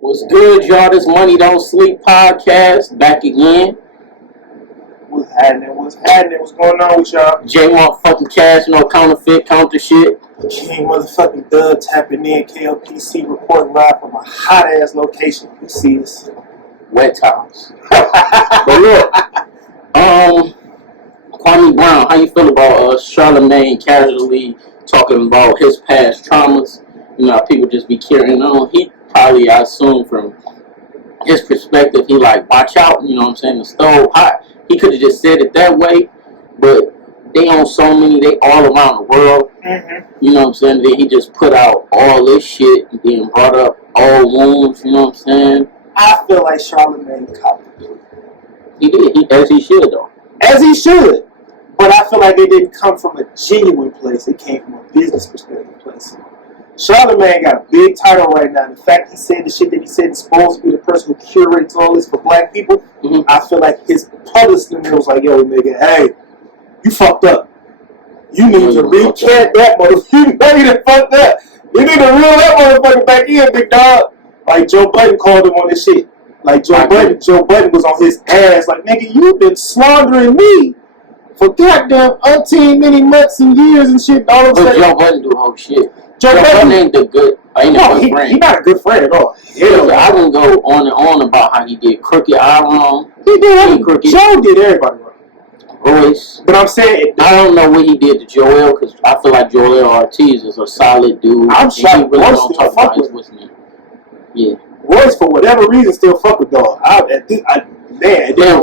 What's good, y'all? This Money Don't Sleep podcast back again. What's happening? What's happening? What's going on with y'all? J motherfucking Cash, no counterfeit, counter shit. King motherfucking Doug tapping in, KLPC reporting live from a hot ass location. You see this? Wet towels. But look, Kwame Brown, how you feel about Charlamagne casually talking about his past traumas? You know, people just be carrying on. He probably, I assume, from his perspective, he like, watch out, you know what I'm saying, the stove hot. He could have just said it that way, but they own so many, they all around the world. Mm-hmm. You know what I'm saying? Then he just put out all this shit and then brought up all wounds, you know what I'm saying? I feel like Charlamagne copped it. He did, as he should though. As he should. But I feel like it didn't come from a genuine place. It came from a business perspective place. Charlamagne got a big title right now. The fact he said the shit that he said is supposed to be the person who curates all this for black people, I feel like his publicist was like, yo, nigga, hey, you fucked up. You need to recant that motherfucker. You need to fuck that. You need to reel that motherfucker back in, big dog. Like Joe Budden called him on this shit. Like Joe Budden was on his ass. Like, nigga, you've been slandering me for goddamn umpteen many months and years and shit. All of a sudden, Joe Budden do whole shit. Joe Budden ain't the good. He's not a good friend at all. I wouldn't go on and on about how he did Crooked I wrong. He did Crooked. Joe did everybody wrong. Royce. But I'm saying, I don't know what he did to Joel because I feel like Joel Ortiz is a solid dude. I'm shocked. Really don't talk about his listening. Yeah. Royce, for whatever reason, still fuck with dog.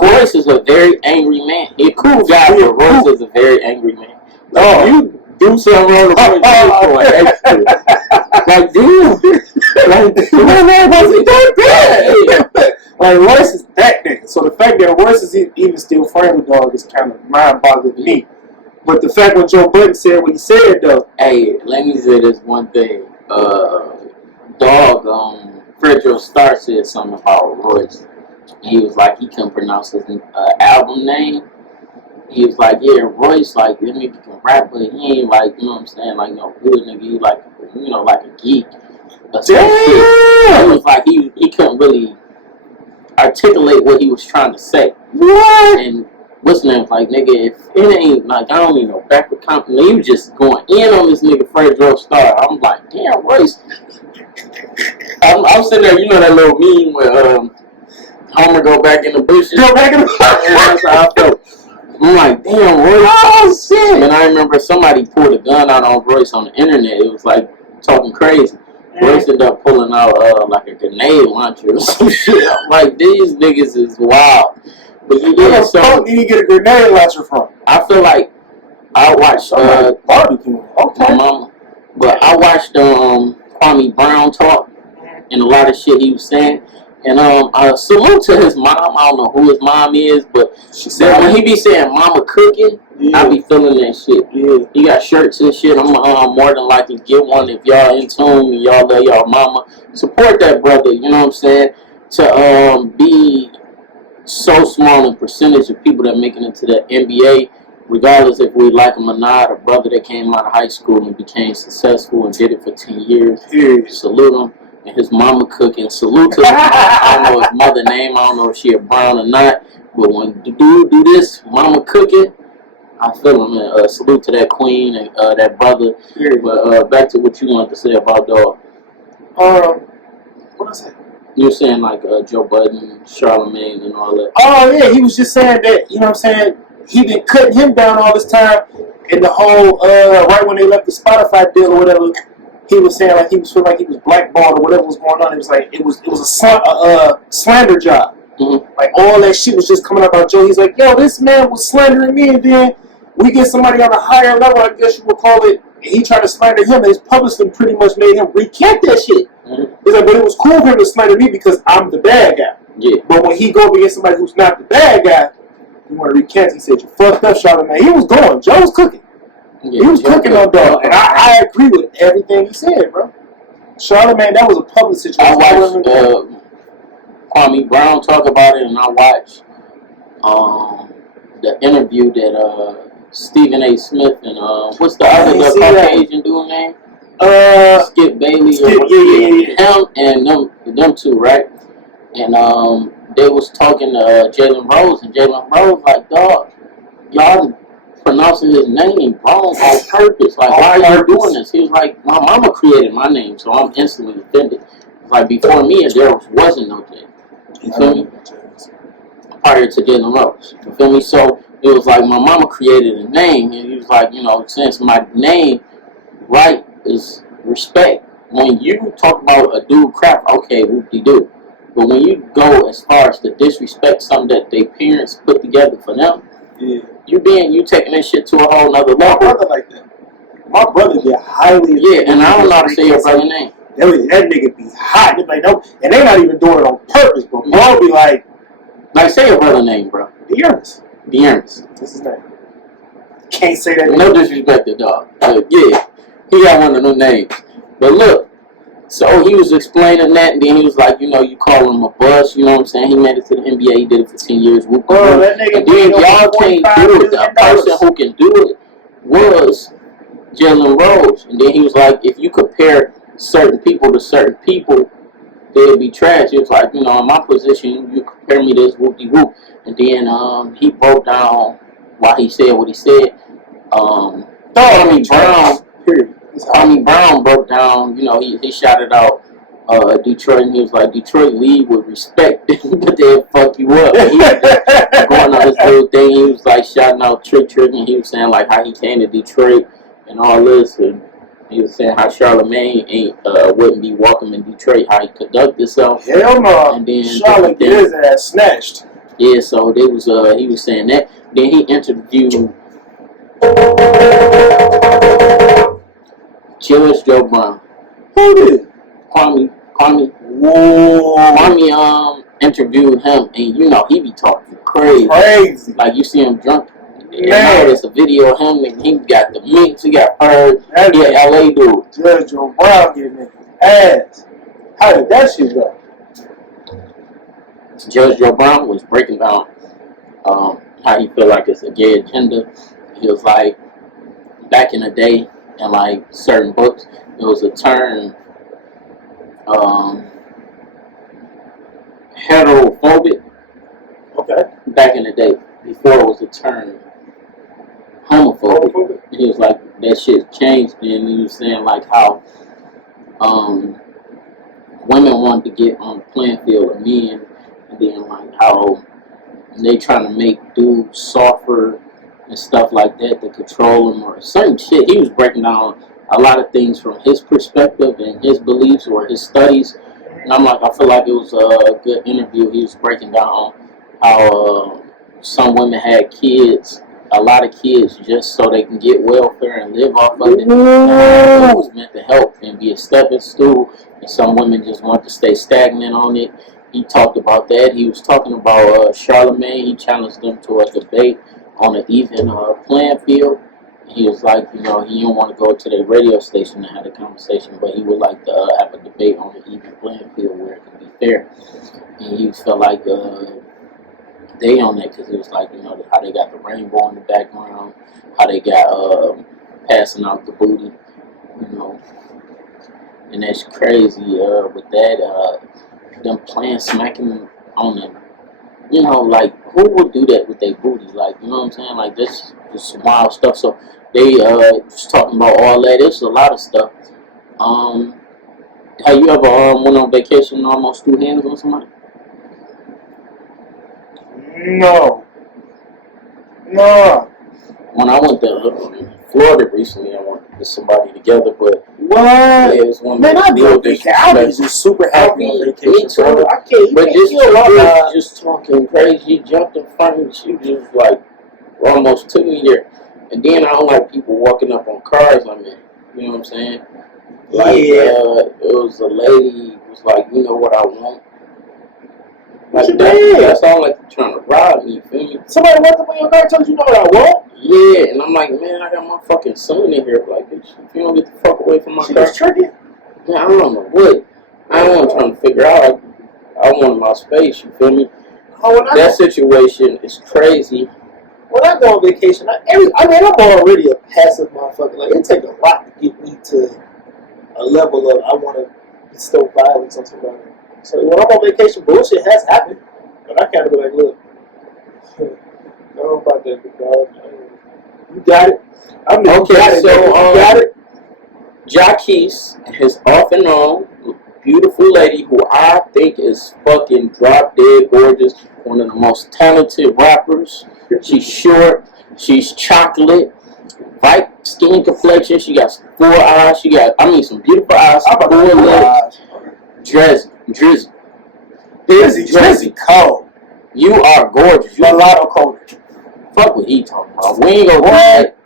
Royce is a very angry man. He's a cool guy, but Royce is a very angry man. Oh, you do something wrong with Royce. Like, dude. Like, Royce is that nigga. So the fact that Royce is even still friends with dog is kind of mind-boggling to me. But the fact when Joe Budden said what he said, though. Hey, let me say this one thing. Fredro Starr said something about Royce. He was like, he couldn't pronounce his album name. He was like, yeah, Royce, like, this nigga can rap, but he ain't like, you know what I'm saying, like, no good nigga. He like, you know, like a geek. He was like, he couldn't really articulate what he was trying to say. What? And what's the name? Like, nigga, if it ain't, like, I don't need no backward compliment. He was just going in on this nigga, Fredro Starr. I'm like, damn, Royce. I'm sitting there, you know that little meme where Homer go back in the bushes. Go back in the bushes. That's how I felt. I'm like, damn, Royce. Oh, shit. And I remember somebody pulled a gun out on Royce on the internet. It was like talking crazy. Royce ended up pulling out like a grenade launcher or some shit. I'm like, these niggas is wild. But where the fuck did he get a grenade launcher from? I feel like I watched barbecue. Okay. My mama. But I watched Kwame Brown talk and a lot of shit he was saying. And I salute to his mom. I don't know who his mom is, but she said when he be saying "mama cooking," I be feeling that shit. Yeah. He got shirts and shit. I'm more than likely get one if y'all in tune and y'all love y'all mama. Support that brother. You know what I'm saying? To be so small in percentage of people that make it into the NBA, regardless if we like him or not, a brother that came out of high school and became successful and did it for 10 years. Salute him. And his mama cooking. Salute to his mom. I don't know his mother name. I don't know if she a Brown or not. But when the dude do this, mama cooking, I feel him. And salute to that queen and that brother. But back to what you wanted to say about dog. What was that? You were saying like Joe Budden, Charlamagne, and all that. Oh yeah, he was just saying that. You know what I'm saying? He been cutting him down all this time. And the whole right when they left the Spotify deal or whatever. He was saying like he was feeling like he was blackballed or whatever was going on. It was like it was a slander job. Mm-hmm. Like all that shit was just coming up about Joe. He's like, yo, this man was slandering me, and then we get somebody on a higher level, I guess you would call it. And he tried to slander him, and his publicist pretty much made him recant that shit. Mm-hmm. He's like, but it was cool for him to slander me because I'm the bad guy. Yeah. But when he go up against somebody who's not the bad guy, you want to recant. He said, you fucked up, Charlamagne. He was going. Joe was cooking. Yeah, he was cooking on dog, and I agree with everything he said, bro. Charlamagne, that was a public situation. I watched Kwame Brown talk about it, and I watched the interview that Stephen A. Smith and what's the other Caucasian dude name? Skip Bailey, Skip, yeah. him and them two, right? And they was talking to Jalen Rose, and Jalen Rose like, dog, y'all pronouncing his name wrong on purpose. Like, why are you doing this? He was like, my mama created my name, so I'm instantly offended. Like, before me, there wasn't no Jalen. You feel me? Prior to Jalen Rose. You feel me? So it was like my mama created a name, and he was like, since my name, right, is respect. When you talk about a dude crap, okay, whoop-de-doo. But when you go as far as to disrespect something that their parents put together for them, yeah, you taking that shit to a whole nother level. My brother like that. My brother get highly. Yeah, and I don't know how to say your brother's name. That nigga be hot. They be like, no, and they not even doing it on purpose, but bro be like say your brother's name, bro. Dearness. That's his name. Can't say that. No disrespect to dog. But yeah, he got one of them names. But look, so he was explaining that, and then he was like, you call him a bust, you know what I'm saying? He made it to the NBA, he did it for 10 years. That nigga, and then y'all can't do it. The person who can do it was Jalen Rose. And then he was like, if you compare certain people to certain people, they'd be trash. He was like, in my position, you compare me to this whoop-de-whoop. And then he broke down why he said what he said. Kwame Brown broke down, he shouted out Detroit, and he was like, Detroit lead with respect, but they'll fuck you up. And he was going on his little thing. He was like shouting out Trick, and he was saying like how he came to Detroit and all this, and he was saying how Charlamagne wouldn't be welcome in Detroit, how he conduct himself. Hell no. And then Charlotte get his ass snatched. Yeah, so they was he was saying that. Then he interviewed Judge Joe Brown. Who did? Kwame. Whoa. Kwame interviewed him, and he be talking crazy. Like you see him drunk. And there's a video of him, and he got the minks. He got heard. He a LA dude. Judge Joe Brown getting his ass. How did that shit go? Judge Joe Brown was breaking down how he feel like it's a gay agenda. He was like, back in the day, in like certain books, there was a term, heterophobic. Okay. Back in the day, before it was a term homophobic. He was like, that shit changed, and he was saying like how women wanted to get on the playing field of men, and then like how they trying to make dudes softer and stuff like that to control them or certain shit. He was breaking down a lot of things from his perspective and his beliefs or his studies. And I'm like, I feel like it was a good interview. He was breaking down how some women had kids, a lot of kids, just so they can get welfare and live off of it. It was meant to help and be a stepping stool. And some women just want to stay stagnant on it. He talked about that. He was talking about Charlamagne. He challenged them to a debate on an even playing field. He was like, he didn't want to go to the radio station and have a conversation, but he would like to have a debate on an even playing field where it could be fair. And he felt like they on that because it was like, how they got the rainbow in the background, how they got passing out the booty, and that's crazy with that. Them playing smacking on them. Like, who would do that with their booty? Like, you know what I'm saying? Like, that's just wild stuff. So, they just talking about all that. There's a lot of stuff. Have you ever went on vacation and almost threw hands on somebody? No. When I went to Florida recently, I went with somebody together, but what? Yeah, it was one Man, I'd be on vacation. I'd be just super happy on vacation. Me too. I can't. But this chick just talking crazy, jumped in front of me. She just like almost took me there. And then I don't like people walking up on cars on me. You know what I'm saying? Like, it was a lady who was like, you know what I want? Like, that's all like trying to rob me, you feel me? Somebody walked up on your car and told you know what I want? Yeah, and I'm like, man, I got my fucking son in here. Like, if you don't get the fuck away from my car. She was tricking? Man, I don't know what. I don't know, trying to figure out. I wanted my space, you feel me? That situation is crazy. When I go on vacation, I'm already a passive motherfucker. Like, it takes a lot to get me to a level of I want to bestow violence on somebody. So when I'm on vacation, bullshit has happened, but I kind of be like, look, no about that, dog. You got it. I mean, Okay, you got it, so, nigga. You got it. Jacquees, his off and on beautiful lady who I think is fucking drop dead gorgeous, one of the most talented rappers. She's short, she's chocolate, white skin complexion. She got 4 eyes. She got, I mean, some beautiful eyes, I'm about 4 to lips. Drizzy. Drizzy cold. You are gorgeous. You Mulatto cold. fuck what he talking about. We ain't gonna do Boy. that.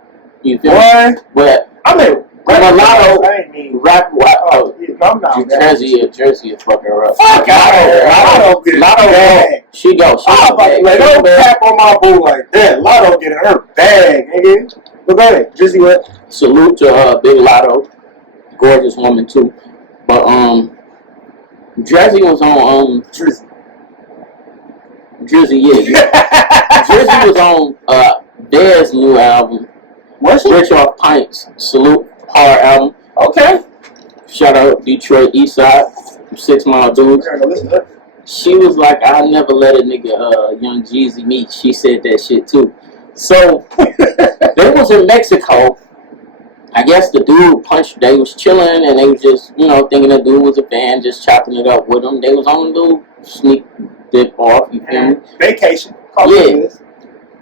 You feel me? Boy. But I mean, Mulatto I ain't mean. rap. Oh, yeah, no, I'm not. Jersey is fucking her up. Fuck out of here. Lotto get Lotto bag. She go. I'm about to like, don't tap on my boo like that. Lotto getting her bag, nigga. But go ahead. Drizzy what? Salute to Big Lotto, gorgeous woman too. But Drizzy was on Drizzy. Drizzy, yeah. Drizzy was on Dez new album, Was she? Rich Off Pints. Salute, hard album. Okay. Shout out Detroit East Side, 6 Mile Dudes. Okay, listen to that. She was like, I never let a nigga Young Jeezy meet. She said that shit too. So they was in Mexico. I guess the dude punched. They was chilling and they was just, thinking the dude was a fan, just chopping it up with him. They was on a little sneak dip off. You feel me? Vacation. Yeah.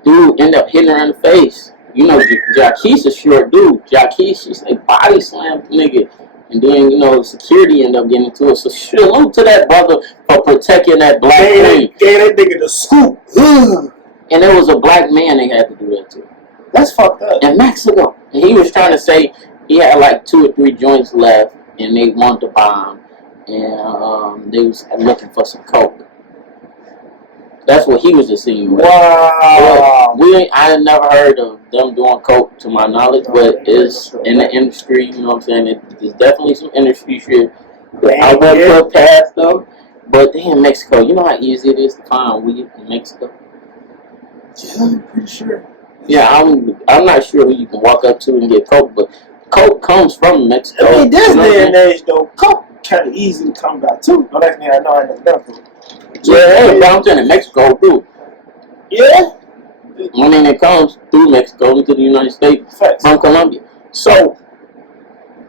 Dude ended up hitting her in the face. Jacquees a short dude. Jacquees, she's like body slammed the nigga. And then, security ended up getting into it. So salute to that brother for protecting that black queen. Gave that nigga the scoop. Ugh. And it was a black man they had to do that to. That's fucked up. In Mexico. And he was trying to say he had like 2 or 3 joints left and they wanted to bomb. And they was looking for some coke. That's what he was insinuating. Wow. I had never heard of them doing coke to my knowledge, but it's in the industry, you know what I'm saying? There's definitely some industry shit that I won't put past them. But they in Mexico, you know how easy it is to find weed in Mexico? Yeah, I'm pretty sure. Yeah, I'm not sure who you can walk up to and get coke, but coke comes from Mexico. I mean, this day and age, though, coke kind of easy to come by, too. No, that's me, I know I never done coke. Yeah, hey, Downtown in Mexico, too. Yeah? I mean, it comes through Mexico into the United States from Colombia. So,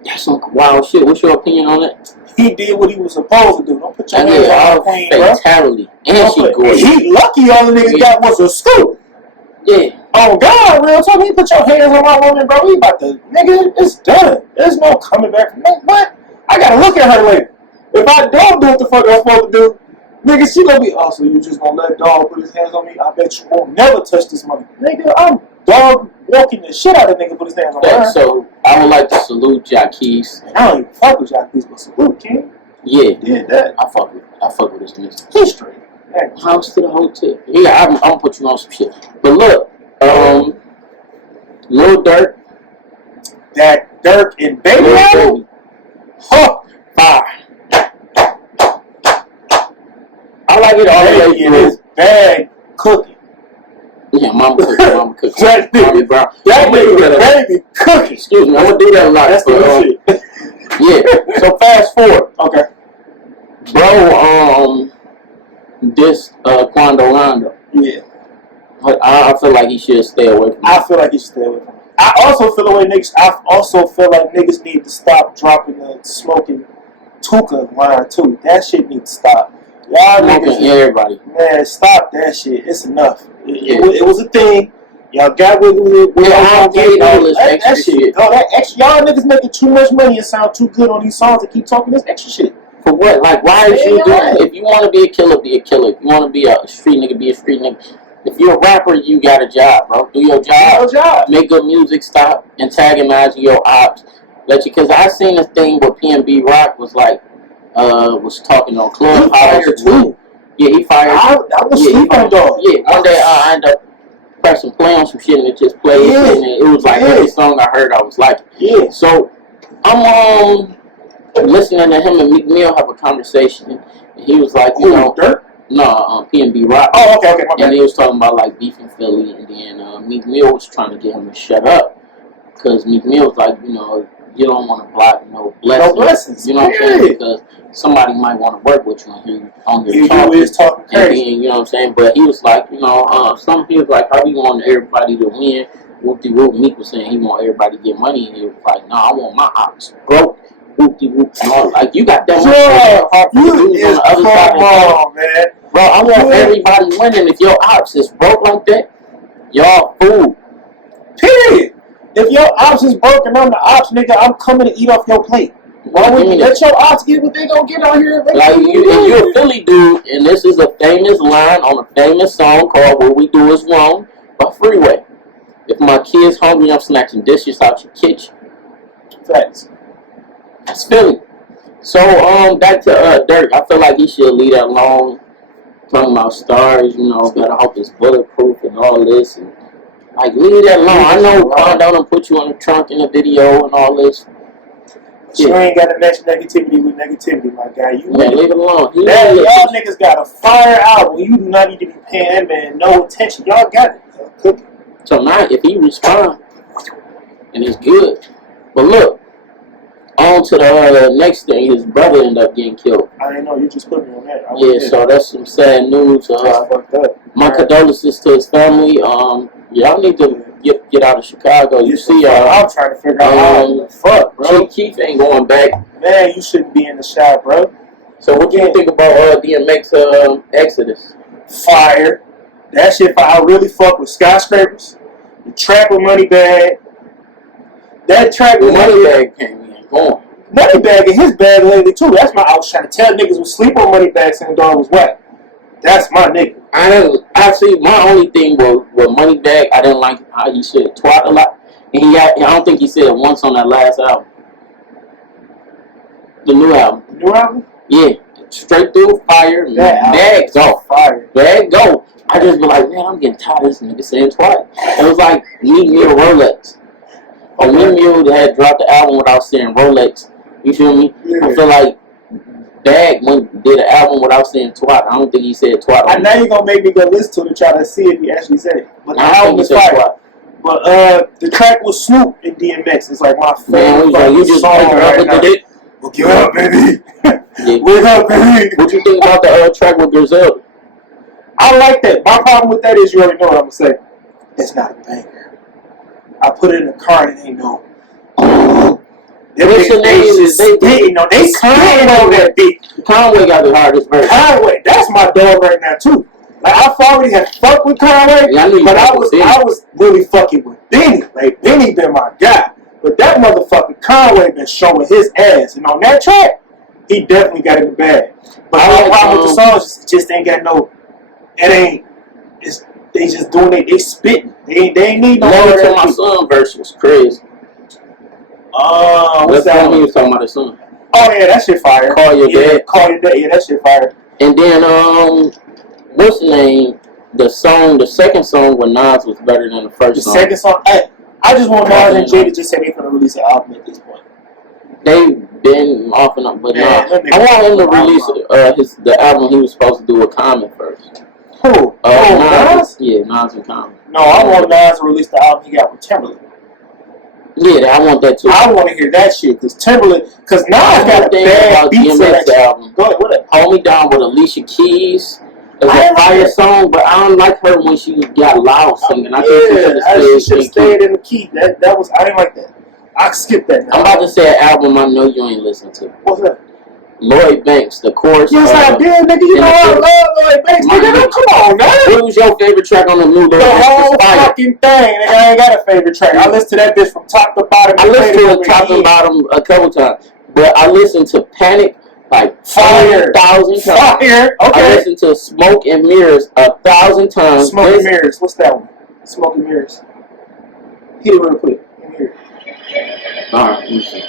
that's some wild shit. What's your opinion on that? He did what he was supposed to do. Don't put your hands on the queen, bro. Fatality. And she gorgeous. He lucky all the nigga got was a scoop. Yeah. Oh, God, real talk. You put your hands on my woman, bro. We about to, nigga, it's done. There's no coming back from that. What? I got to look at her later. If I don't do what the fuck I'm supposed to do, nigga, she gonna be, oh, so you just gonna let dog put his hands on me? I bet you won't never touch this money. Nigga, I'm dog walking the shit out of nigga put his hands on me. So, I would like to salute Jacquees. I don't even fuck with Jacquees, but salute, King. Yeah. Did that. I fuck with this nigga. History. House to the hotel. Yeah, I'm gonna put you on some shit. But look, Lil Durk. That Durk and Baby album? Huh. Fire. I like it all the way in his bag cooking. Yeah, mama cooking. That nigga baby cooking. Excuse me, I'm gonna do that a lot. That's the shit. Yeah. So fast forward. Okay. Bro, this Quando Rondo. Yeah. I feel like he should stay away from him. I feel like he should stay away from him. I also feel like niggas need to stop dropping the smoking Tuka line too. That shit needs to stop. Y'all niggas, everybody. Man, stop that shit. It's enough. It was a thing. Y'all got with it. I don't all this extra shit. No, that extra. Y'all niggas making too much money and sound too good on these songs and keep talking this extra shit. For what? Like, why is you doing it? If you want to be a killer, be a killer. If you want to be a street nigga, be a street nigga. If you're a rapper, you got a job, bro. Do your job. Make good music. Stop antagonizing your ops. Because I seen this thing where PNB Rock was like, was talking on Clubhouse. He fired too. Yeah, he fired. I was sleeping, dog. Yeah, one day I ended up pressing play on some shit and it just played. Yeah. And it was like every song I heard, I was like, yeah. So I'm listening to him and Meek Mill have a conversation. And he was like, Dirt? No, PNB Rock. Oh, okay, my bad. And they was talking about like beef in Philly, and then Meek Mill was trying to get him to shut up because Meek Mill was like, you don't want to block no blessings. No blessings. You know what I'm saying? Period. Because somebody might want to work with you and hear on your You talk. is talking And crazy. then, you know what I'm saying? But he was like, you know, he was like, how we want everybody to win? Whoop-de-whoop. Meek was saying he want everybody to get money. And he was like, no, I want my ops broke. Whoop-de-whoop. And all, like, you got that much You dudes on is the other side of the on, man. Bro, I want everybody winning. If your ops is broke like that, y'all fool. Period. If your ops is broken, I'm the ops, nigga. I'm coming to eat off your plate. Why would you let your ops get what they gonna get out here? Like, if you're a Philly dude, and this is a famous line on a famous song called What We Do Is Wrong by Freeway. If my kid's hungry, I'm snatching dishes out your kitchen. Facts. That's Philly. So, back to Dirk. I feel like he should leave that alone. Talking about stars, you know, gotta hope it's bulletproof and all this. And, like, leave that alone. I know Kondo done put you in the trunk in the video and all this. You ain't got to match negativity with negativity, my guy. You leave it alone. Y'all niggas got a fire album. You do not need to be paying that man no attention. Y'all got it. So now, if he respond, and it's good. But look, on to the next thing. His brother ended up getting killed. I didn't know. You just put me on that. Yeah, so that's some sad news. Fucked up. My condolences to his family. Y'all need to get out of Chicago. You see, I'm trying to figure out how the fuck, bro. Keith ain't going back. Man, you shouldn't be in the shop, bro. So what do you think about DMX Exodus? Fire. That shit fire. I really fuck with Skyscrapers. The track with Moneybag. That track with Moneybag came in. Going. Moneybag in his bag lately too. That's my. I was trying to tell niggas was sleep on Moneybag saying dog was whack. That's my nigga. Actually, my only thing with Moneybag, I didn't like how he said twat a lot. And I don't think he said it once on that last album. The new album. The new album? Yeah. Straight through fire. Bag go. Fire. Bag go. I just be like, man, I'm getting tired of this nigga saying twat. It was like Meek Mill Rolex. And Meek Mill had dropped the album without saying Rolex. You feel me? Yeah. I feel like Bag did an album without saying twat. I don't think he said twat. And now you're gonna make me go listen to it to try to see if he actually said it. But the album is fire. Twat. But the track with Snoop and DMX is like my favorite song right now. Wake up, baby. Wake up, baby. What you think about the track with Griselda? I like that. My problem with that is you already know what I'm gonna say. It's not a banger. I put it in the car and it ain't no. What's the name? They spitting on that beat. Conway got the hardest verse. Conway, that's my dog right now too. Like I already had fucked with Conway, but I was really fucking with Benny. Like Benny been my guy, but that motherfucker Conway been showing his ass, and on that track, he definitely got in the bag. But my problem with the songs just ain't got no. It ain't. It's they just doing it. They spitting. They ain't need no. Love to My Son verse was crazy. What's that? He was talking about his son. Oh yeah, that shit fire. Call Your Dad. Call Your Dad. Yeah, that shit fire. And then what's the name? The second song with Nas was better than the first song. The second song. I just want Nas and Jay to just say they're gonna release an album at this point. They've been off and on, but no. I want him to release the album he was supposed to do with Common first. Who? Nas? Yeah, Nas and Common. No, I want Nas to release the album he got with Timberland. Yeah, I want that too. I want to hear that shit because Timberland, because Nas got a bad beat selection. Album. Go ahead, what up? Hold Me Down with Alicia Keys. It's a fire song, but I don't like her when she got loud singing. I think she should have stayed in the key. That was I didn't like that. I skipped that. I'm about to say an album I know you ain't listened to. What's that? Lloyd Banks, the chorus. Yes, I did, nigga. You know I love Lloyd Banks, nigga. Come on, man. What was your favorite track on the new Lloyd Banks? The whole fucking thing, nigga. I ain't got a favorite track. I listened to that bitch from top to bottom. I listened to it top to bottom a couple times, but I listened to Panic like 5,000 times. Fire. Okay. I listened to Smoke and Mirrors 1,000 times. Smoke and Mirrors. What's that one? Smoke and Mirrors. Hit it real quick. Let me hear it. Alright, let me see.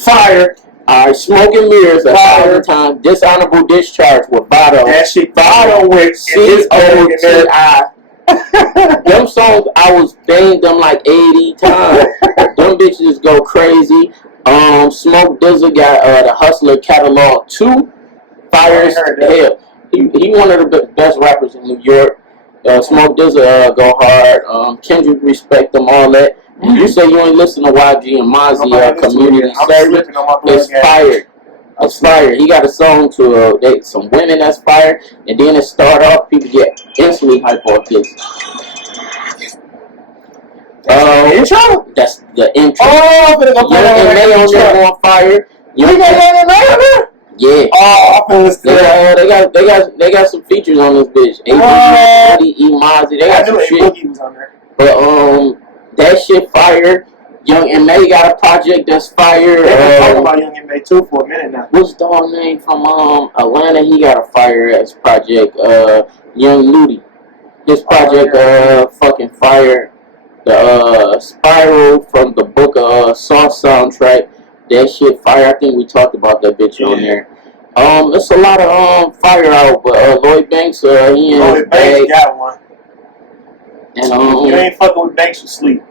Fire. Alright, Smoke and Mirrors 1,000 times. Dishonorable Discharge with Vado. That shit Vado with C-O-T-I. Them songs, I was banging them like 80 times. Them bitches go crazy. Smoke Dizzle got the Hustler Catalog 2. Fire as hell. He one of the best rappers in New York. Smoke Dizzle go hard. Kendrick respect them, all that. You say you ain't listen to YG and Mozzie community I'm service. slipping on my blood It's gas. fire. It's fire. He got a song to some women that's fire, and then it start off. People get instantly hype off this. Intro? That's the intro. Oh, I'm gonna go play that and they on there on fire. Yeah. Oh, I'm gonna They got some features on this bitch. Woody, E. Mozzie, they got some shit. Boogie was on there. But that shit fire. Young M.A. got a project that's fire. They've been talking about Young M.A. too for a minute now. What's the dog name from Atlanta? He got a fire ass project. Young Nudie. His project fucking fire. The Spiral from the book Sauce soundtrack. That shit fire. I think we talked about that bitch on there. It's a lot of fire out, but Lloyd Banks, he in Lloyd Banks got one. And you ain't fucking with Banks, you sleep.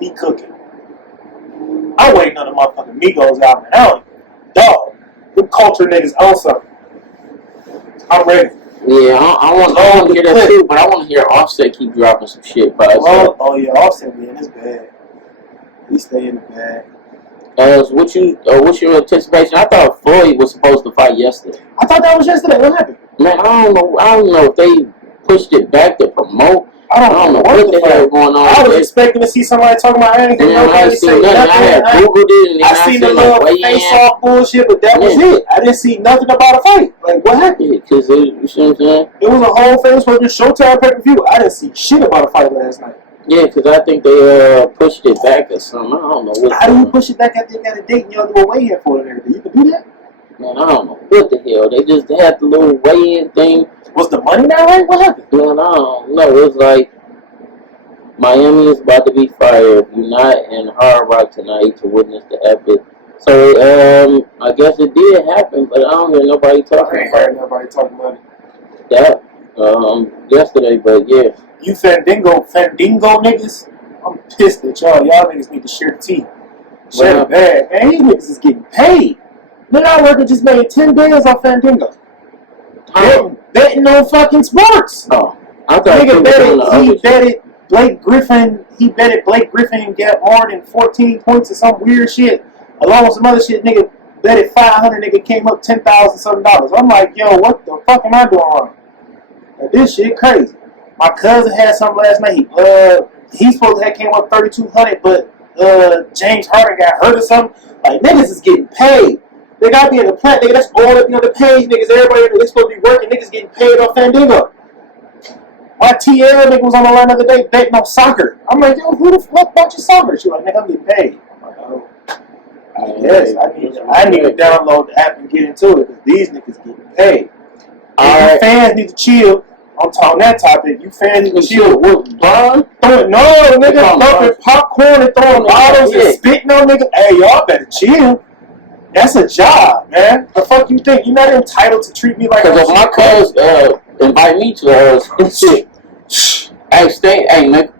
He cooking. I'm waiting on the motherfucking Migos album. Dog. The culture niggas on something. I'm ready. Yeah, I want to hear that too, but I want to hear Offset keep dropping some shit by himself. Oh yeah, Offset be in his bag. He stay in the bag. What's your anticipation? I thought Floyd was supposed to fight yesterday. I thought that was yesterday. What happened? Man, I don't know if they pushed it back to promote. I don't know what the hell going on. I was expecting to see somebody talking about anything. Nobody say nothing. I had Googled it and then I seen the little face-off bullshit, but that was it. I didn't see nothing about a fight. Like, what happened? Because you see what I'm saying? It was a whole thing for the Showtime pay-per-view. I didn't see shit about a fight last night. Yeah, because I think they pushed it back or something. I don't know what. How do you push it back after you got a date and you don't do a weigh-in for it and everything? You can do that? Man, I don't know what the hell. They just had the little weigh-in thing. Was the money not right? What happened? Man, I don't know. It was like Miami is about to be fired. You're not in Hard Rock tonight to witness the epic. So, I guess it did happen, but I don't hear nobody talking about it. Nobody talking about it. That, yesterday, but yeah. You Fandango niggas, I'm pissed at y'all. Y'all niggas need to share the tea. Share the bag. Man, these niggas is getting paid. Nigga, I working just made 10 bills off Fandango. Betting on fucking sports. Oh, I thought he betted Blake Griffin. He betted Blake Griffin get more than 14 points or some weird shit. Along with some other shit, nigga betted 500. Nigga came up $10,000 something. I'm like, yo, what the fuck am I doing wrong? Like, this shit crazy. My cousin had something last night. He supposed to have came up 3,200, but James Harden got hurt or something. Like, niggas is getting paid. They gotta be in the plant, nigga. That's all that be on the page, niggas. Everybody they supposed to be working. Niggas getting paid off Fandango. My TL nigga was on the line the other day betting on soccer. I'm like, yo, who the fuck bought you soccer? She like, nigga, I'm getting paid. I'm like, oh. Yes, I need to download the app and get into it because these niggas getting paid. Alright, fans need to chill. I'm talking that topic. You fans need to chill. What, Bron? Niggas dumping popcorn and throwing bottles and spitting on niggas. Hey, y'all better chill. That's a job, man. The fuck you think? You're not entitled to treat me like because if my cuz invite me to shit. Hey, nigga.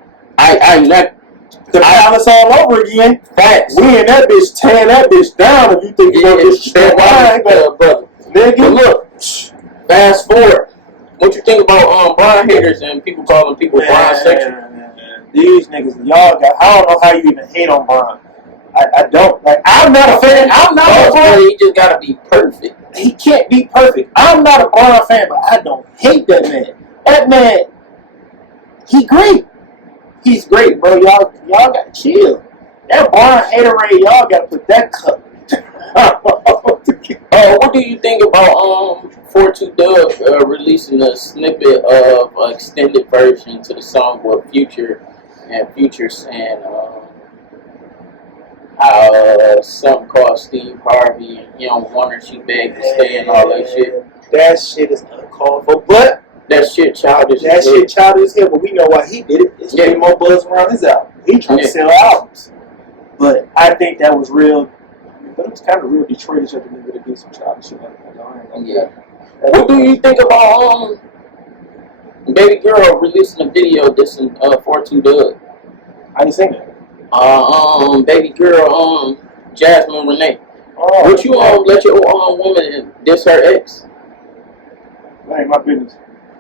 The palace all over again. Facts. We in that bitch tearing that bitch down if you think you're gonna disrespect mine, brother. Nigga, but look, fast forward. What you think about Bron haters and people calling people Bron section? These niggas, y'all got. I don't know how you even hate on Bron. I don't. Like, I'm not a fan. I'm not a fan. He just gotta be perfect. He can't be perfect. I'm not a Bron fan, but I don't hate that man. That man, he great. He's great, bro. Y'all gotta chill. That Bron haterade, y'all gotta put that cup. What do you think about 42 Dugg releasing a snippet of an extended version to the song with Future saying how something called Steve Harvey and he don't want her, she begged to stay and all that shit. That shit is uncalled for, but that shit childish. That shit childish as hell, but we know why he did it. It's getting more buzz around his album. He trying to sell albums. But I think that was real. But it was kind of real Detroitish of the nigga to do some childish shit like that. Yeah. What do you think about Baby Girl releasing a video dissing 42 Dugg? I ain't seen that. Baby Girl, Jasmine Renee. Oh, would you let your woman diss her ex? That ain't my business.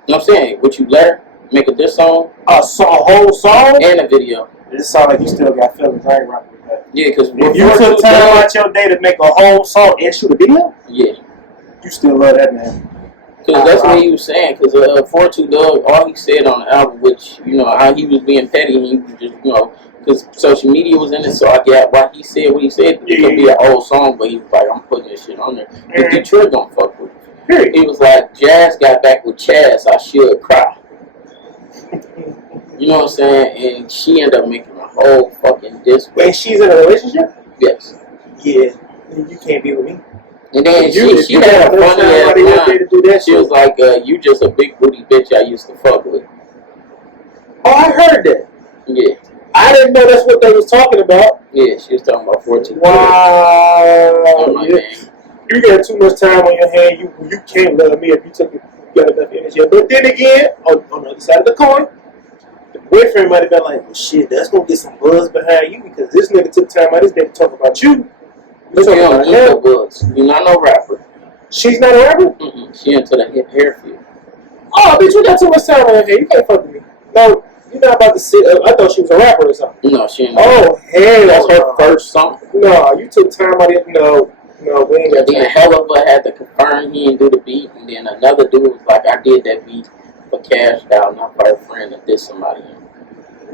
You know what I'm saying? Would you let her make a diss song? A whole song? And a video. It sounds like you still got feelings. I ain't rocking with that. Yeah, because If you took time out your day to make a whole song and shoot a video, yeah, you still love that man. because that's what he was saying. Because 42 Dugg, all he said on the album, which how he was being petty, and he was just because social media was in it, so I get why he said what he said. It could be an old song, but he was like, I'm putting this shit on there. But Detroit don't fuck with it. He was like, Jazz got back with Chaz, I should cry. You know what I'm saying? And she ended up making a whole fucking disc. Wait, she's in a relationship? Yes. Yeah. You can't be with me. And then she had a funny ass line. She was like, you just a big booty bitch I used to fuck with. Oh, I heard that. Yeah. I didn't know that's what they was talking about. Yeah, she was talking about 14. Wow. You got too much time on your hand. You can't love me if you got enough energy. But then again, on the other side of the coin, the boyfriend might have been like, well, shit, that's going to get some buzz behind you because this nigga took time out of his day to talk about you. Look at her, no buzz. You're not no rapper. She's not a rapper? She into the hair field. Oh, bitch, you got too much time on your hand. You can't fuck with me. No, you're not about to sit up. I thought she was a rapper or something. No, she ain't. Oh, hell. That's her first song. No, you took time out of it. No, we ain't got time. Then Helluva had to confirm he didn't do the beat, and then another dude was like, I did that beat for Cash Doll, not for her friend that did somebody.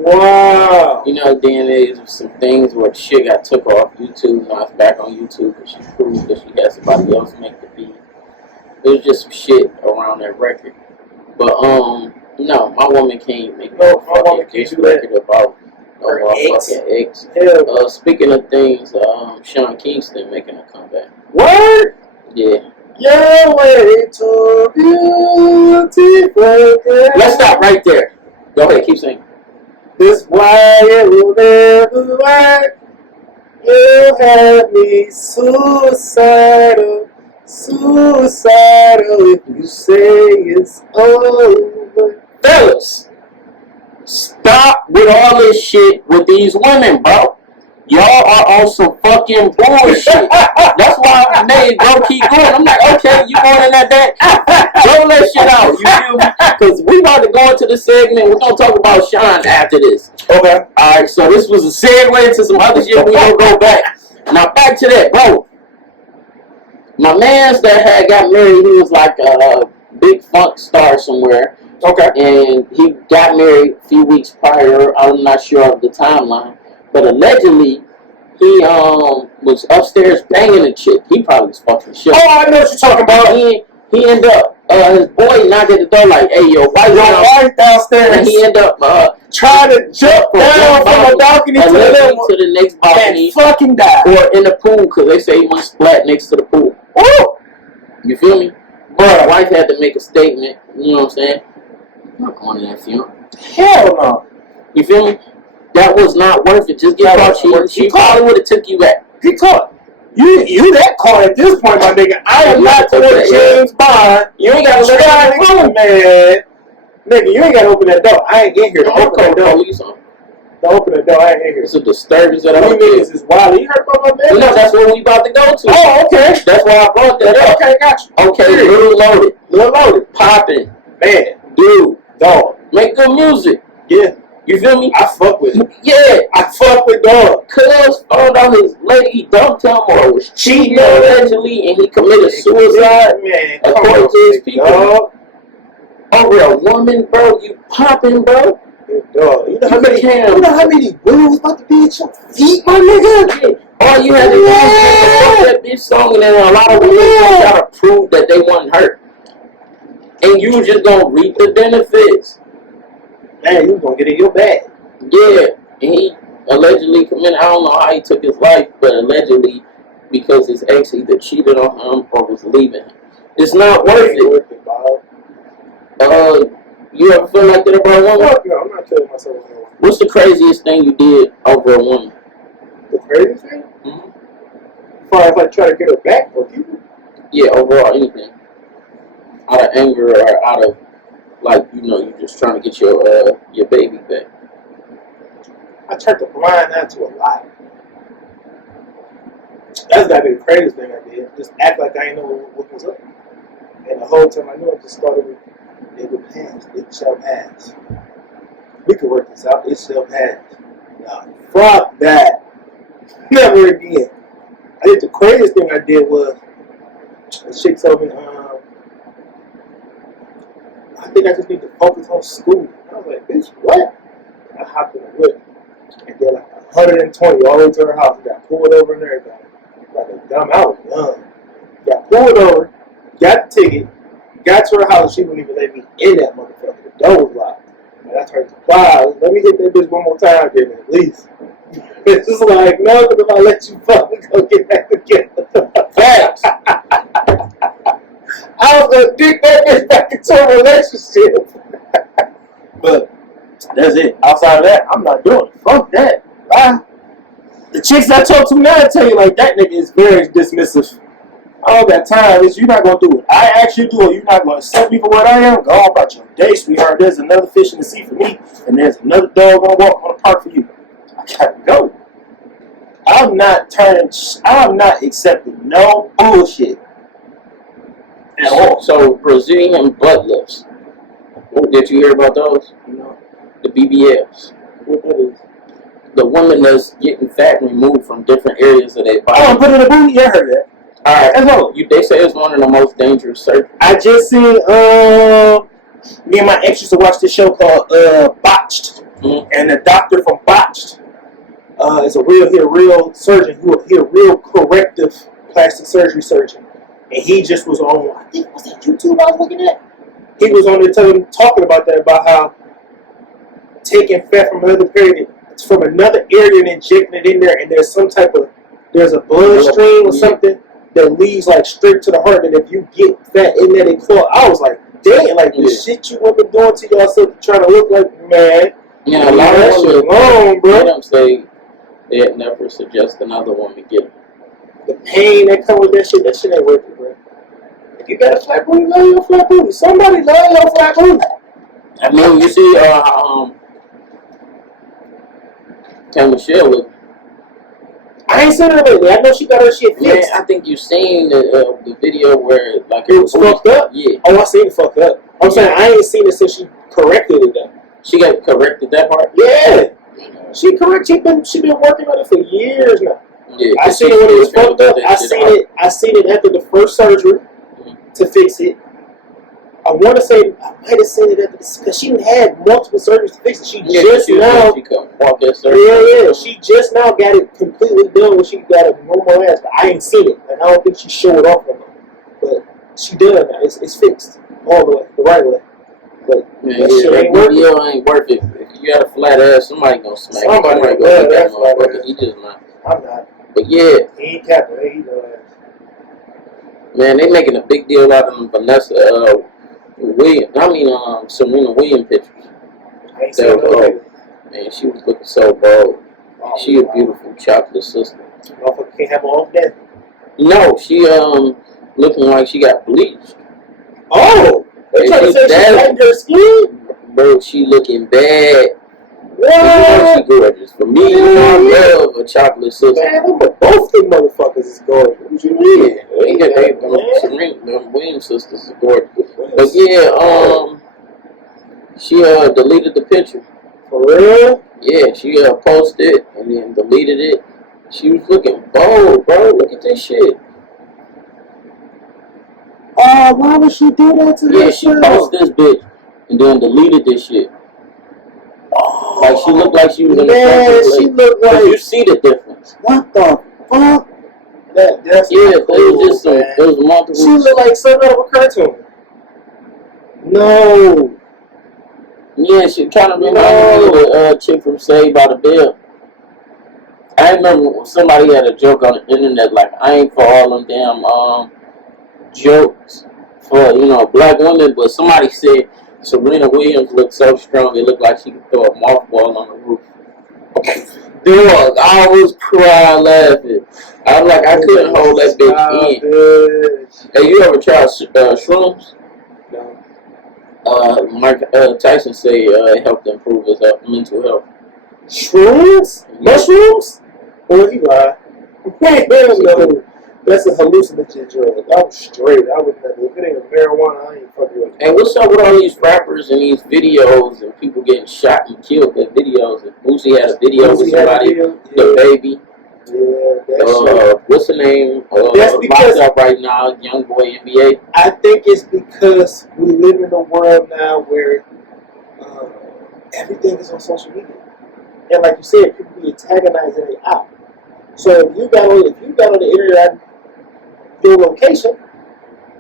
Wow. Then there's some things where shit got took off YouTube. Now it's back on YouTube because she proved that she had somebody else make the beat. It was just some shit around that record. But no, my woman can't make no fucking diss record about no fucking ex. Speaking of things, Sean Kingston making a comeback. What? Yeah. You're way too beautiful. Let's stop right there. Go ahead, keep singing. This why it will never work. You have me suicidal if you say it's over. Fellas, stop with all this shit with these women, bro. Y'all are on some fucking bullshit. That's why I made bro keep going. I'm like, okay, you going in that? Throw that shit out. You feel me? Because we about to go into the segment. We're going to talk about Sean after this. Okay. Alright, so this was a segue into some other shit. We're going to go back. Now, back to that, bro. My man's that had got married, he was like a big funk star somewhere. Okay. And he got married a few weeks prior. I'm not sure of the timeline. But allegedly, he was upstairs banging a chick. He probably was fucking shit. Oh, I know what you're talking about. He ended up, his boy knocked at the door like, hey, your wife downstairs. And he ended up trying to jump down from the balcony to the next balcony. And fucking die. Or in the pool, because they say he went splat next to the pool. Ooh. You feel me? But his wife had to make a statement. You know what I'm saying? I'm not going to that funeral. Hell no. You feel me? That was not worth it. Just get caught. She probably would have took you back. He caught. You that caught at this point, my nigga. I am not for James Bond. You ain't got to let that go, man. Nigga, you ain't got to open that door. I ain't in here. Don't open that door. Don't open the door. I ain't in here. It's a disturbance at all. Niggas is wild. You heard about my man? No, that's what we about to go to. Oh, okay. That's why I brought that up. Okay, got you. Okay, Little Loaded. Popping. Man. Dude. Dog. Make good music. Yeah. You feel me? I fuck with him. Yeah. I fuck with dog. Cuz found out his lady dumped him or was cheating allegedly and he committed suicide. Man, according to his people. Dog. Over a woman, bro. You popping, bro. Dog. You know how many women was about to be at your feet, my nigga? Yeah. All you had to do was that bitch song and then a lot of women try to prove that they wasn't hurt. And you just gonna reap the benefits. Man, you gonna get in your bag. Yeah, and he allegedly committed, I don't know how he took his life, but allegedly because his ex either cheated on him or was leaving him. It's not worth it. You ever feel like that about a woman? No, I'm not killing myself with no one. What's the craziest thing you did over a woman? The craziest thing? As far as like try to get her back for people? Yeah, overall, anything. Out of anger or out of, like, you're just trying to get your baby back. I turned the blind eye to a lie. That's gotta be the craziest thing I did. Just act like I didn't know what was up. And the whole time I knew it just started with, it would pass. It shall pass. We could work this out. It shall pass. Nah, fuck that. Never again. I think the craziest thing I did was a chick told me, I think I just need to focus on school. I was like, bitch, what? I hopped in the whip and did like 120 all the way to her house. Got pulled over and everything. Like a dumb, I was young. Got pulled over, got the ticket, got to her house. She wouldn't even let me in that motherfucker. The door was locked. And I turned to wow, let me hit that bitch one more time, baby, at least. It's just like, no, because if I let you fuck, we gonna get back together. Facts. I was gonna dig that bitch back into a relationship. But that's it. Outside of that, I'm not doing it. Fuck that. Bye. The chicks I talk to now tell you like that nigga is very dismissive. I don't got time. You're not gonna do it. I actually do it. You're not gonna accept me for what I am. Go on about your day, sweetheart. There's another fish in the sea for me, and there's another dog gonna walk on the park for you. I gotta go. I'm not accepting no bullshit at all. So Brazilian butt lifts. Did you hear about those? No. The BBLs. What that is? The women that's getting fat removed from different areas of their body. Oh, put it in a booty? Yeah, I heard that. Alright, That's all. they say it's one of the most dangerous surgeries. I just seen me and my ex used to watch this show called Botched, and the doctor from Botched is a real surgeon, he a real corrective plastic surgery surgeon, and he just was on, I think, was that YouTube I was looking at? He was on there talking about that, about how taking fat from another area and injecting it in there, and there's a bloodstream or something that leads like straight to the heart, and if you get fat in there, they clot. I was like, damn, like the shit you women doing to yourself to try to look like, man. Yeah, a lot of that shit alone, bro. They don't say they'd never suggest another woman get it. The pain that comes with that shit ain't worth it, bro. If you got a flat booty, love your flat booty. Somebody love your flat booty. I mean, you see, Tam Michelle look. I ain't seen her lately. I know she got her shit fixed. Man, I think you seen the video where like it was fucked up. Yeah. Oh, I seen it fucked up. I'm saying I ain't seen it since she corrected it though. She got corrected that part. Yeah, she been working on it for years now. Yeah, I seen it when it was fucked up. I seen it after the first surgery to fix it. I want to say I might have seen it because she had multiple surgeries to fix it. She couldn't walk that surgery. Yeah. She just now got it completely done when she got a normal ass. But I ain't seen it, and I don't think she showed off on it. But she done now. It's fixed all the way, the right way. But that shit ain't working. Video ain't worth it. If you got a flat ass, somebody gonna smack you. Somebody gonna get that motherfucker. He just not. I'm not. But yeah. He ain't capping. He know ass. Man, they making a big deal out of them Vanessa Serena Williams pictures. I ain't seen that. Man, she was looking so bold. She a beautiful chocolate sister. Motherfucker can't have her off that. No, she looking like she got bleached. Oh, they trying to say she lightened her skin? Bro, she looking bad. What? You know she gorgeous. For me, I love a chocolate sister. Man, both them motherfuckers is gorgeous. What you mean? Serena Williams sisters are gorgeous. But yeah, she deleted the picture. For real? Yeah, she posted it and then deleted it. She was looking bold, bro. Look at this shit. Oh, why would she do that to Yeah, she posted this bitch and then deleted this shit. Oh, like she looked like she was in the front. She looked like. You see the difference. What the fuck? That's yeah, cool, it was multiple. She looked like something out of a cartoon. No. Yeah, she kind of reminded me of the chick from Saved by the Bell. I remember somebody had a joke on the internet like, I ain't for all them damn jokes for black women, but somebody said Serena Williams looked so strong it looked like she could throw a mothball on the roof. Dog, I was crying laughing. I was like, I couldn't hold that bitch in. Hey, you ever tried shrooms? No. Mike Tyson say it helped improve his mental health. Shrooms? Mushrooms? Boy, you lie. No. That's a hallucinogen drug. I'm straight. I would never. If it ain't a marijuana, I ain't fucking with it. And what's up with all these rappers and these videos and people getting shot and killed with videos and Boosie had a video with somebody, the baby. Yeah, that's what's the name? That's because locked up right now, young boy NBA. I think it's because we live in a world now where everything is on social media, and like you said, people be antagonizing it out. So if you got on the internet, your location,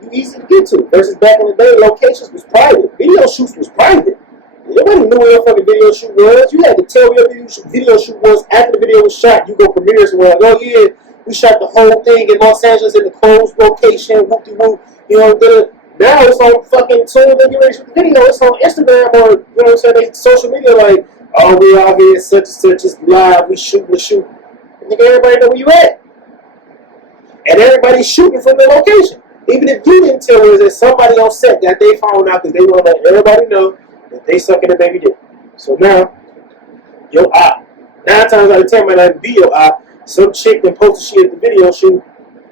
you easy to get to. Versus back in the day, locations was private. Video shoots was private. Nobody knew where your fucking video shoot was. You had to tell where your video shoot was after the video was shot. You go premieres and we're like, oh yeah, we shot the whole thing in Los Angeles in the closed location, whoop de whoop. You know, now it's on fucking soon as they get ready to shoot the video, it's on Instagram or you know what I'm saying, they social media like, oh we out here such and such is live, we shoot. Nigga, everybody know where you at. And everybody's shooting from their location. Even if you didn't tell us that somebody on set got their phone out because they want to let everybody know that they sucking the baby dick. So now, your eye. 9 times out of 10 might not be your eye. Some chick that posted shit at the video shoot.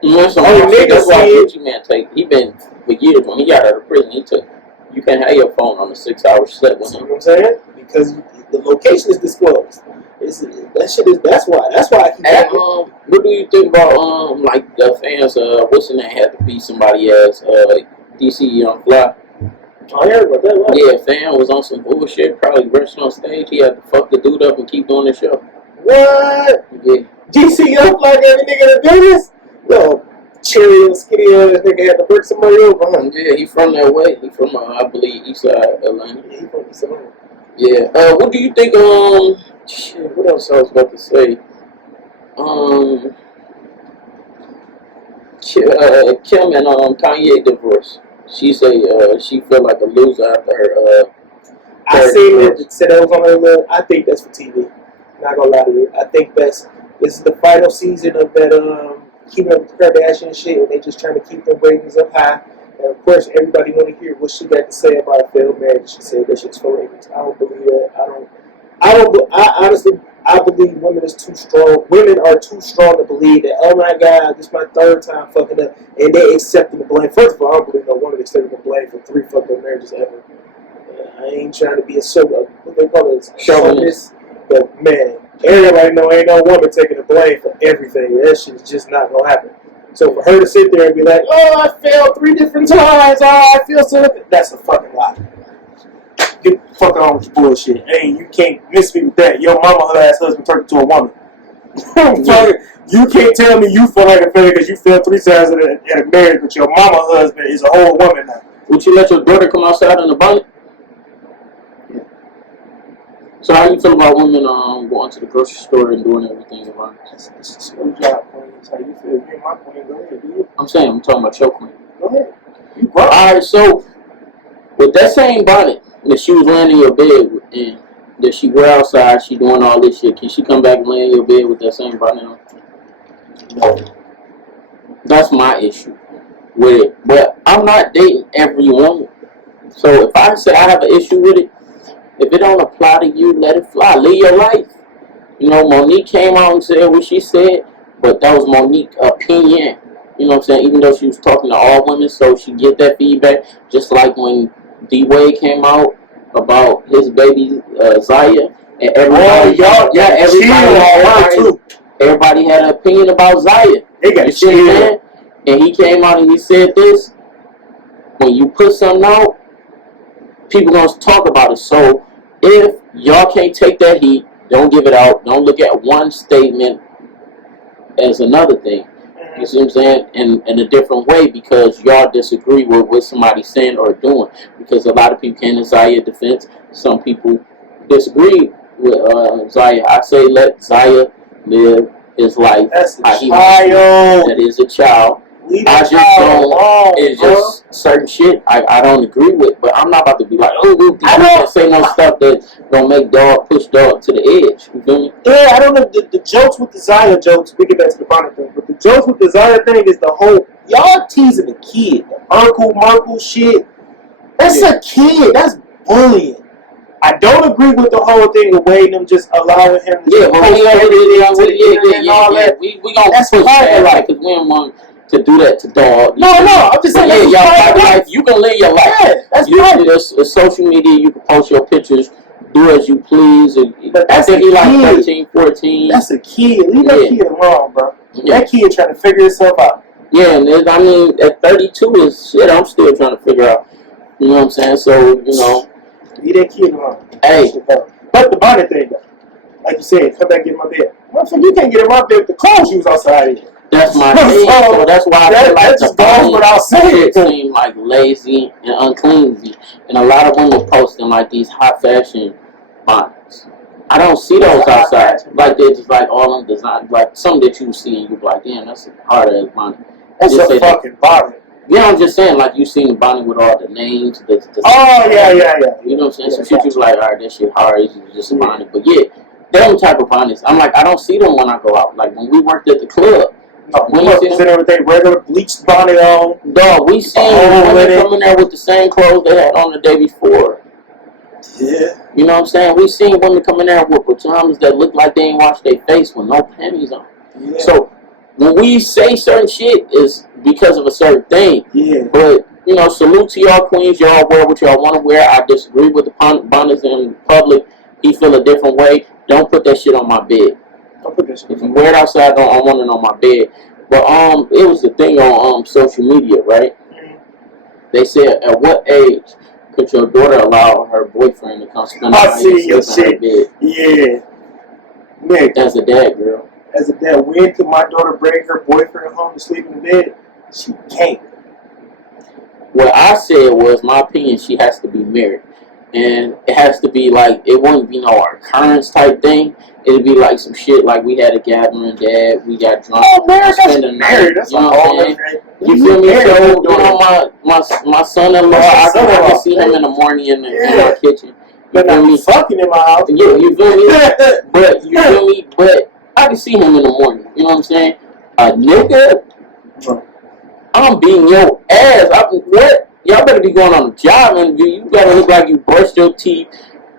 That's why Gucci Man he been for years when he got out of prison. You can't have your phone on a 6-hour set with him. You know what I'm saying? Because the location is disclosed. That's why I keep and, what do you think about like the fans? What's the name had to be somebody else? DC Young Fly. Oh, I heard about that. Right? Yeah, fan was on some bullshit. Probably rushing on stage. He had to fuck the dude up and keep doing the show. What? Yeah. DC Young Fly every nigga to do this? No. Cherry and skinny ass nigga had to break somebody over, huh? Yeah, he from that way. He from I believe East Side Atlanta. Yeah, he from East Side. Yeah. What do you think? Shit. What else I was about to say? Kim and Kanye divorce. She say she felt like a loser after her. I seen it. Said that was on her list. I think that's for TV. Not gonna lie to you. I think this is the final season of that Keeping Up with the Kardashian shit, and they just trying to keep the ratings up high. And of course, everybody want to hear what she got to say about a failed marriage. She said that shit's for ratings. I don't believe that. I honestly believe women is too strong. Women are too strong to believe that. Oh my God, this is my 3rd time fucking up, and they accepting the blame. First of all, I don't believe no woman accepting the blame for 3 fucked up marriages ever. I ain't trying to be what they call it, chauvinist. But man, everybody know ain't no woman taking the blame for everything. That shit is just not gonna happen. So for her to sit there and be like, oh, I failed 3 different times. Oh, I feel so. That's a fucking lie. Get the fuck on with your bullshit. Hey, you can't miss me with that. Your mama, her ass husband turned into a woman. You can't tell me you feel like a failure because you failed 3 times at a marriage, but your mama husband is a whole woman now. Would you let your brother come outside in a bonnet? Yeah. So how you feel about women going to the grocery store and doing everything around? It's a smooth job, queen. That's how you feel. You're my queen. Go ahead, do it. I'm talking about your queen. Go ahead. You grow. Alright, so with that same bonnet that she was laying in your bed with, and that she wear outside, she doing all this shit, can she come back and lay in your bed with that same bonnet on? No. That's my issue with it. But I'm not dating every woman. So if I say I have an issue with it, if it don't apply to you, let it fly. Live your life. You know, Monique came out and said what she said, but that was Monique's opinion. You know what I'm saying? Even though she was talking to all women, so she get that feedback. Just like when D-Wade came out about his baby Zaya, and everybody, everybody had an opinion about Zaya. They got shit. And he came out and he said this: when you put something out, people gonna talk about it. So if y'all can't take that heat, don't give it out. Don't look at one statement as another thing. You see what I'm saying? In a different way, because y'all disagree with what somebody's saying or doing. Because a lot of people came to Zaya's defense. Some people disagree with Zaya. I say let Zaya live his life. That's a child. That is a child. I just don't. It's just certain shit I don't agree with, but I'm not about to be like, oh, I don't say no stuff that's gonna make push dog to the edge. You feel me? Yeah, I don't know the jokes with the Zaya jokes. We get back to the bonnet thing, but the jokes with the Zaya thing is the whole y'all teasing the kid, the Uncle Markle shit. That's a kid. That's bullying. I don't agree with the whole thing of Wade them just allowing him to post everything and all that. We gonna push that like because we don't want to do that to dog. No, I'm just saying. Yeah, y'all life. You can live your life. Yeah, that's right. There's social media. You can post your pictures do as you please. But I that's think a he like kid. 13, 14. That's a kid. Leave that kid alone, bro. Yeah. That kid trying to figure himself out. Yeah, and I mean, at 32 is shit. I'm still trying to figure out. You know what I'm saying? So, you know. Leave that kid alone. Hey. But the bonnet thing, though. Like you said, come back and get in my bed. Motherfucker, you can't get in my bed with the clothes you was outside here. That's my thing. So that's why I feel like just goes without saying. It seem like lazy and unclean. And a lot of women posting like these high fashion bonnets. I don't see those outside. Like they're just like all them design, like some that you see and you be like, damn, that's a hard ass bonnet. That's a fucking bonnet. Yeah, I'm just saying, like you seen the bonnet with all the names. Oh yeah. You know what I'm saying? So shit, you like, all right, that shit hard. It's just a bonnet. But yeah, them type of bonnets. I'm like, I don't see them when I go out. Like when we worked at the club. No, we was in there with their regular bleached bonnet on. Dog, we seen women coming there with the same clothes they had on the day before. Yeah. You know what I'm saying? We seen women coming there with pajamas that look like they ain't washed their face with no panties on. Yeah. So when we say certain shit, is because of a certain thing. Yeah. But, you know, salute to y'all queens. Y'all wear what y'all want to wear. I disagree with the bonnets in public. He feel a different way. Don't put that shit on my bed. If you wear it outside, I want it on my bed. But it was the thing on social media, right? They said, at what age could your daughter allow her boyfriend to come spend the night and sleep in her bed? Yeah. Nick. As a dad, girl. As a dad, when could my daughter bring her boyfriend home to sleep in the bed? She can't. What I said was, my opinion, she has to be married. And it has to be like, it wouldn't be no occurrence type thing. It'd be like some shit like we had a gathering, dad, we got drunk. Oh, married, that's married. That's you know what I'm saying? You feel me? So, you know, my son-in-law, I can see him in the morning in our kitchen. But I'm fucking in my house. Yeah, you feel me? But, you feel me? But I can see him in the morning. You know what I'm saying? A nigga, I'm beating your ass. What? Y'all better be going on a job interview. You better look like you brushed your teeth.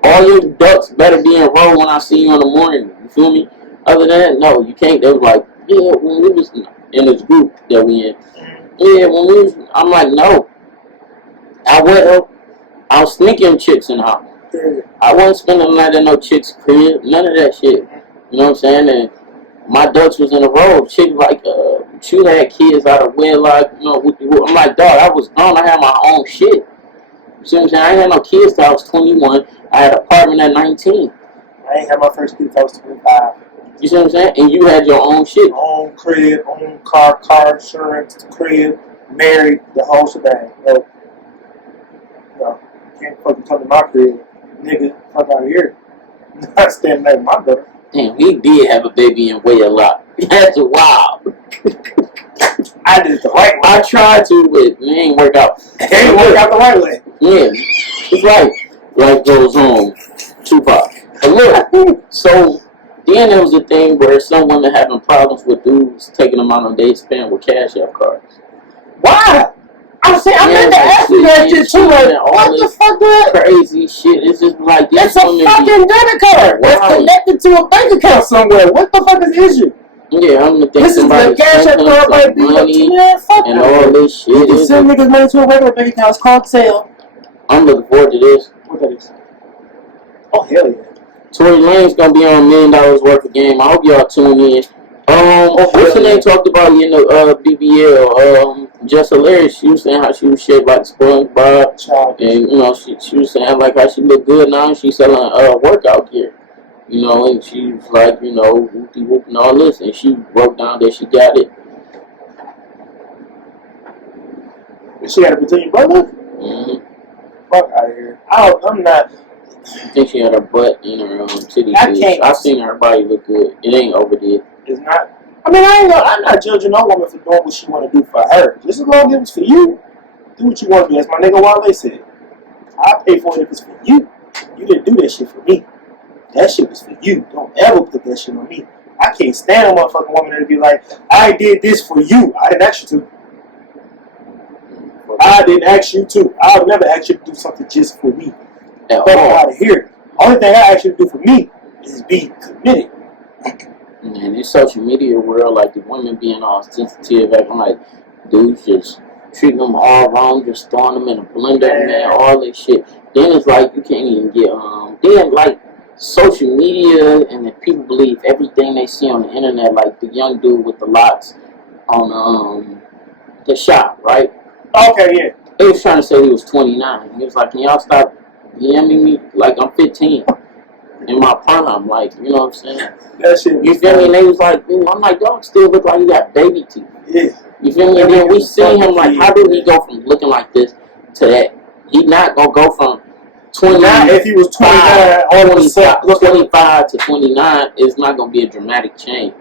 All your ducks better be in a row when I see you in the morning. You feel me? Other than that, no, you can't. They was like, yeah, when we was in this group that we in. Yeah, when we was, I'm like, no. I was sneaking chicks in the house. I wasn't spending the night in no chick's crib. None of that shit. You know what I'm saying? And my ducks was in a row. Chick like, she had kids out of wedlock. You know, I'm like, dog, I was gone. I had my own shit. You see what I'm saying? I ain't had no kids till I was 21. I had an apartment at 19. I ain't had my first kid till I was 25. You see what I'm saying? And you had your own shit. Own crib, own car insurance, crib, married, the whole shebang. No, can't fucking come to my crib. Nigga, fuck out of here. Not standing there with my daughter. Damn, he did have a baby in wedlock. That's wild. I did it the right way. I tried to, but it ain't work out. It ain't work out the right way. Yeah, it's like life goes on. Tupac. And look, so then there was a thing where some women having problems with dudes taking them out on dates spent with Cash App cards. Why? I meant to ask you that shit too. Like, what the fuck, that? Crazy shit. It's just like this. It's a fucking debit card. Wow. It's connected to a bank account somewhere. What the fuck is the issue? Yeah, I'm gonna think this is the Cash App card might be and all this shit. You can send niggas money to a regular bank account. It's called sale. I'm looking forward to this. What that is? Oh hell yeah. Tory Lane's gonna be on $1 million worth of game. I hope y'all tune in. What's her name talked about in the BBL? Just Hilarious. She was saying how she was shaped like SpongeBob, and you know she was saying like how she looked good now. And she's selling workout gear, you know, and she was like, you know, whoopty whoop and all this, and she broke down that she got it. She had a Brazilian brother. Fuck out of here. I'm not. I think she had her butt in her titty. I've seen her body look good. It ain't overdid. It's not. I mean, I'm not judging no woman for doing what she want to do for her. Just as long as it's for you, do what you want to do. As my nigga Wale said, I'll pay for it if it's for you. You didn't do that shit for me. That shit was for you. Don't ever put that shit on me. I can't stand a motherfucking woman to be like, I did this for you. I didn't ask you to. I didn't ask you to. I'll never ask you to do something just for me. Fuck out of here. Only thing I ask you to do for me is be committed. In this social media world, like the women being all sensitive, acting like dudes just treating them all wrong, just throwing them in a blender, man, all this shit. Then it's like you can't even get then like social media, and then people believe everything they see on the internet. Like the young dude with the locks on the shop, right? Okay, yeah. He was trying to say he was 29. He was like, "Can y'all stop DMing me like I'm 15 in my prime?" Like, you know what I'm saying? That shit. You feel me? And they was like, I'm like, dog still look like he got baby teeth. Yeah. You feel me? And then we see him like, how did he go from looking like this to that? He not gonna go from 29. Now, if he was 29, all of a sudden, 25 to 29 is not gonna be a dramatic change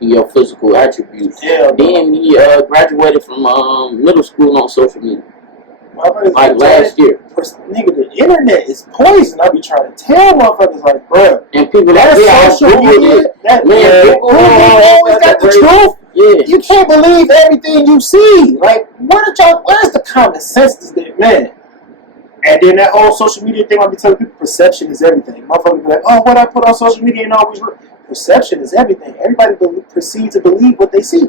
in your physical attributes. Yeah. Then he graduated from middle school on social media. Like last year. Nigga, the internet is poison. I be trying to tell motherfuckers like, bro. And people that like, yeah, social media, that man, Google always got the truth. Yeah. You can't believe everything you see. Like, where's the common sense there, man? And then that whole social media thing, I be telling people, perception is everything. Motherfuckers be like, oh, what I put on social media ain't always real. Perception is everything. Everybody proceeds to believe what they see.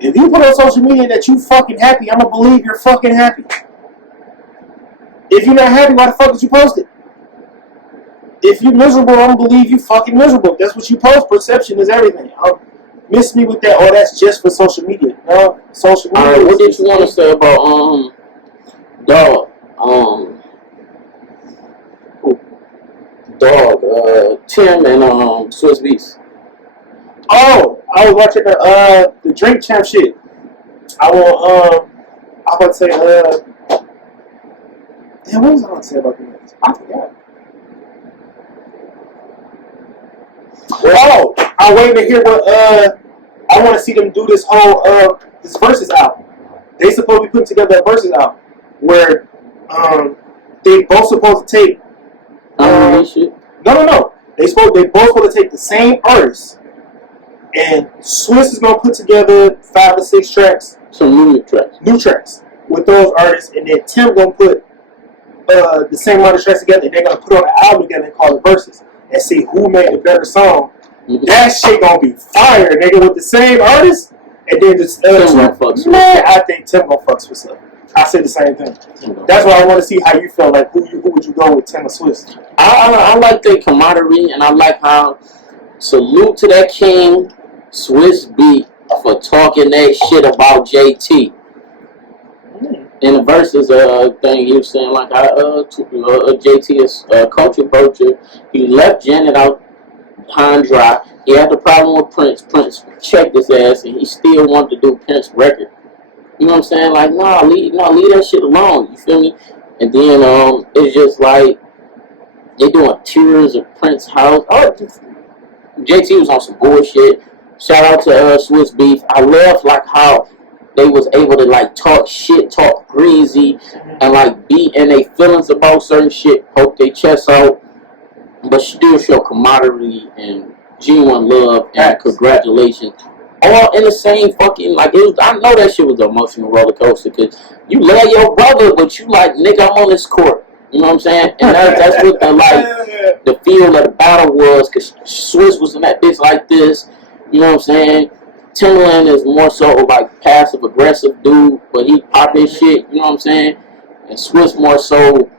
If you put on social media that you fucking happy, I'm gonna believe you're fucking happy. If you're not happy, why the fuck did you post it? If you're miserable, I'm gonna believe you fucking miserable. That's what you post. Perception is everything. Miss me with that. Oh, that's just for social media. No, social media. Alright, what did you want to say about Tim and Swiss Beats? Oh, I was watching the Drink Champ shit. I was about to say damn, what was I going to say about the Nets? I forgot. Oh, I'm waiting to hear what I want to see them do this whole this Versus album. They supposed to be putting together a Versus album where they both supposed to take no. They both supposed to take the same artist, and Swiss is gonna put together 5 or 6 tracks, some new tracks with those artists, and then Tim gonna put the same artist tracks together, and they're gonna put on an album together and call it Versus, and see who made a better song. Mm-hmm. That shit gonna be fire, nigga, with the same artist, and then just man, I think Tim gonna fuck Swiss up. I said the same thing. That's why I want to see how you feel. Like, who would you go with, Tim or Swiss? I like their camaraderie, and I like how salute to that king, Swiss Beat, for talking that shit about JT. In the Versus thing, he was saying like, JT is culture vulture. He left Janet out high and dry. He had the problem with Prince. Prince checked his ass, and he still wanted to do Prince record. You know what I'm saying? Like, leave that shit alone. You feel me? And then it's just like they doing tours of Prince house. Oh, JT was on some bullshit. Shout out to Swiss Beef. I love like how they was able to like talk shit, talk greasy, and like be in their feelings about certain shit, poke their chest out, but still show camaraderie and genuine love and congratulations. All in the same fucking, like, it was, I know that shit was an emotional roller coaster, because you love your brother, but you like, nigga, I'm on this court. You know what I'm saying? And that's what the, like, the feel of the battle was, because Swiss was in that bitch like this. You know what I'm saying? Timbaland is more so like passive-aggressive dude, but he pop his shit, you know what I'm saying? And Swiss more so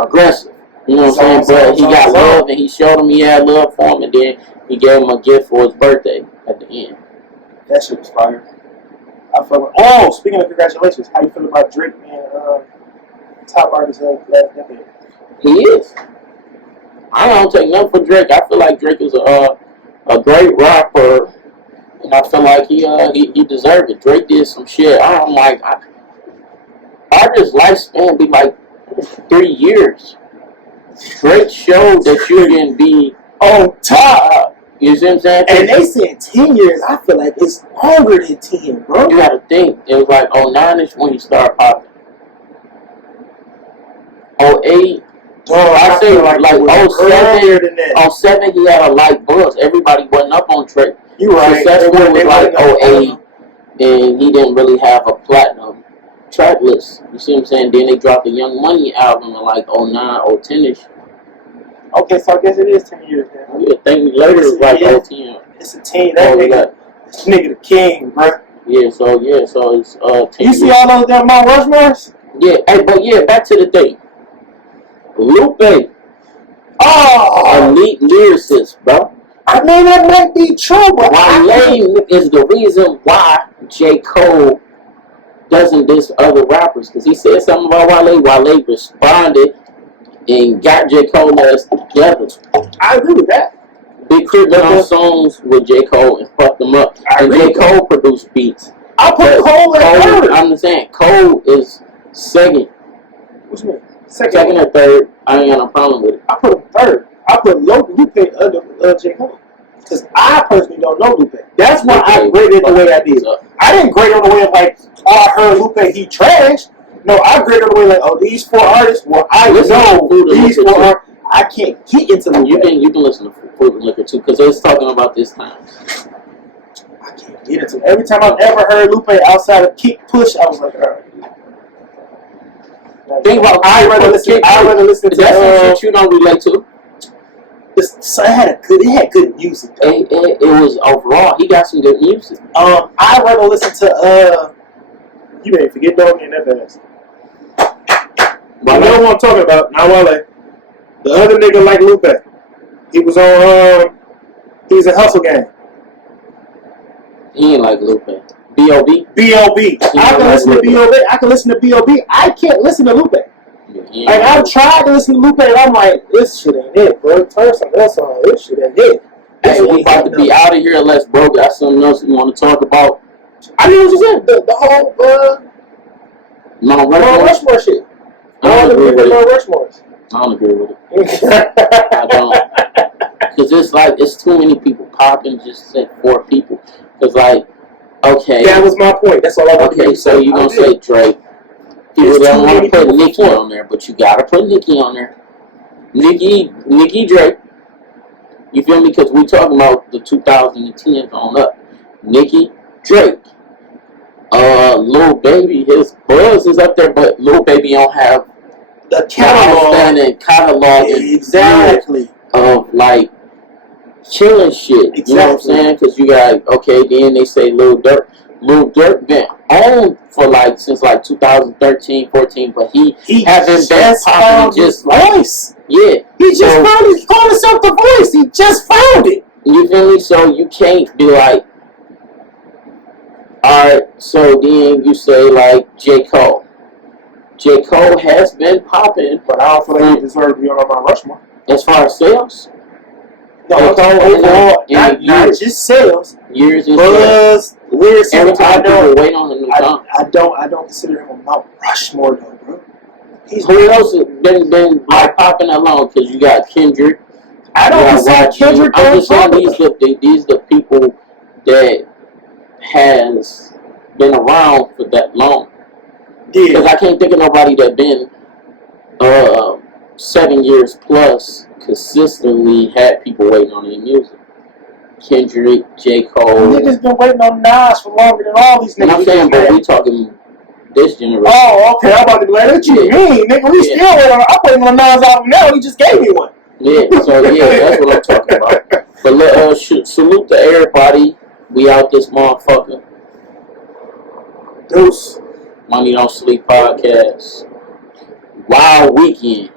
aggressive. You know what I'm saying? But he got love, and he showed him he had love for him, and then he gave him a gift for his birthday at the end. That shit was fire. I feel like, oh, speaking of congratulations, how you feel about Drake being top artist of last decade? He is. I don't take nothing for Drake. I feel like Drake is a great rapper, and I feel like he deserved it. Drake did some shit. I'm like, artist lifespan be like 3 years. Drake showed that you can be on top. You see what I'm saying? And they said 10 years. I feel like it's longer than 10, bro. You gotta think. It was like 09-ish when he started popping. 08. I say like 07. 07 he had a light buzz. Everybody wasn't up on Drake. You right. Successful was like 08, and he didn't really have a platinum track list. You see what I'm saying? Then they dropped the Young Money album in like 09, 010-ish. Okay, so I guess it is 10 years now. Yeah, think later it's like 010. It's a 10. That nigga the king, bro. Yeah, so it's 10 You see all those damn Mount Rushmores? Yeah, hey, but yeah, back to the thing. Lupe. Oh, elite lyricist, bro. I mean that might be true, but Wale is the reason why J. Cole doesn't diss other rappers, because he said something about Wale. Wale responded and got J. Cole ass together. I agree with that. Big Crit went on songs with J. Cole and fucked them up. I And agree J. with Cole produced beats. I put Cole at third. I'm saying Cole is second. What you mean? Second or third. I ain't got no problem with it. I put him third. I put Lupe under J. Cole. Because I personally don't know Lupe. That's why I graded the way I did. I didn't grade on the way of like, oh, I heard Lupe, he trash. No, I graded on the way like, oh, these 4 artists, well, I know these 4 artists. I can't get into Lupe. You can listen to Fruit and Liquor too, because it's talking about this time. I can't get into it. Every time I've ever heard Lupe outside of Kick Push, I was like, all right. Think about I'd rather listen to that's some shit you don't relate to. So it had good music. It was overall, he got some good music. I'd rather listen to you may forget Doggy and that fast. But you know what I'm talking about, not Wale. The other nigga like Lupe. He was on he was in Hustle Gang. He ain't like Lupe. B.O.B. B.O.B. I can listen to B.O.B. I can listen to B.O.B. I can't listen to Lupe. Yeah, Like I've tried to listen to Lupe and I'm like, this shit ain't it, bro. Turn something else on. This shit ain't it. Hey, we about to be out of here unless bro got something else you want to talk about. I mean, what you said, the whole Mount Mount Rushmore shit. I don't agree with it. Mount Rushmores. I don't agree with it. I don't. Because it's like, it's too many people popping, just say 4 people. Because like, okay. That was my point. That's all I want to Okay, so you're going to say Drake. People don't want to put Nicki on there, but you got to put Nicki on there. Nicki Drake. You feel me? Because we talking about the 2010s on up. Nicki Drake. Lil Baby, his buzz is up there, but Lil Baby don't have the catalog exactly of like killing shit. Exactly. You know what I'm saying? Because you got, okay, then they say Lil Durk. Lil Durk been on for like since like 2013, 14, but he hasn't been popping just voice. Yeah. He just found it, called himself the voice. He just found it. You feel me? So you can't be like, alright, so then you say like J. Cole. J. Cole has been popping, but I don't feel like he deserves to be on Mount Rushmore. As far as sales? No, overall, not just sales. Years and buzz, lyrics. Every time people wait on him to come. I don't consider him a Mount Rushmore though, bro. Who else has been like popping along? Because you got Kendrick. I don't consider Kendrick. I'm just saying these the people that has been around for that long. Yeah. Because I can't think of nobody that been 7 years plus consistently had people waiting on their music. Kendrick, J. Cole. Niggas been waiting on Nas for longer than all these niggas. And I'm saying, but we talking this generation. Oh, okay. I'm about to be like, what you mean, nigga? We still waiting on. I'm waiting on Nas album now. He just gave me one. Yeah, so yeah, that's what I'm talking about. But salute to everybody. We out this motherfucker. Deuce. Money Don't Sleep podcast. Wild Weekend.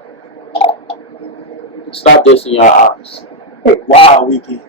Stop this in your eyes. Wild Weekend.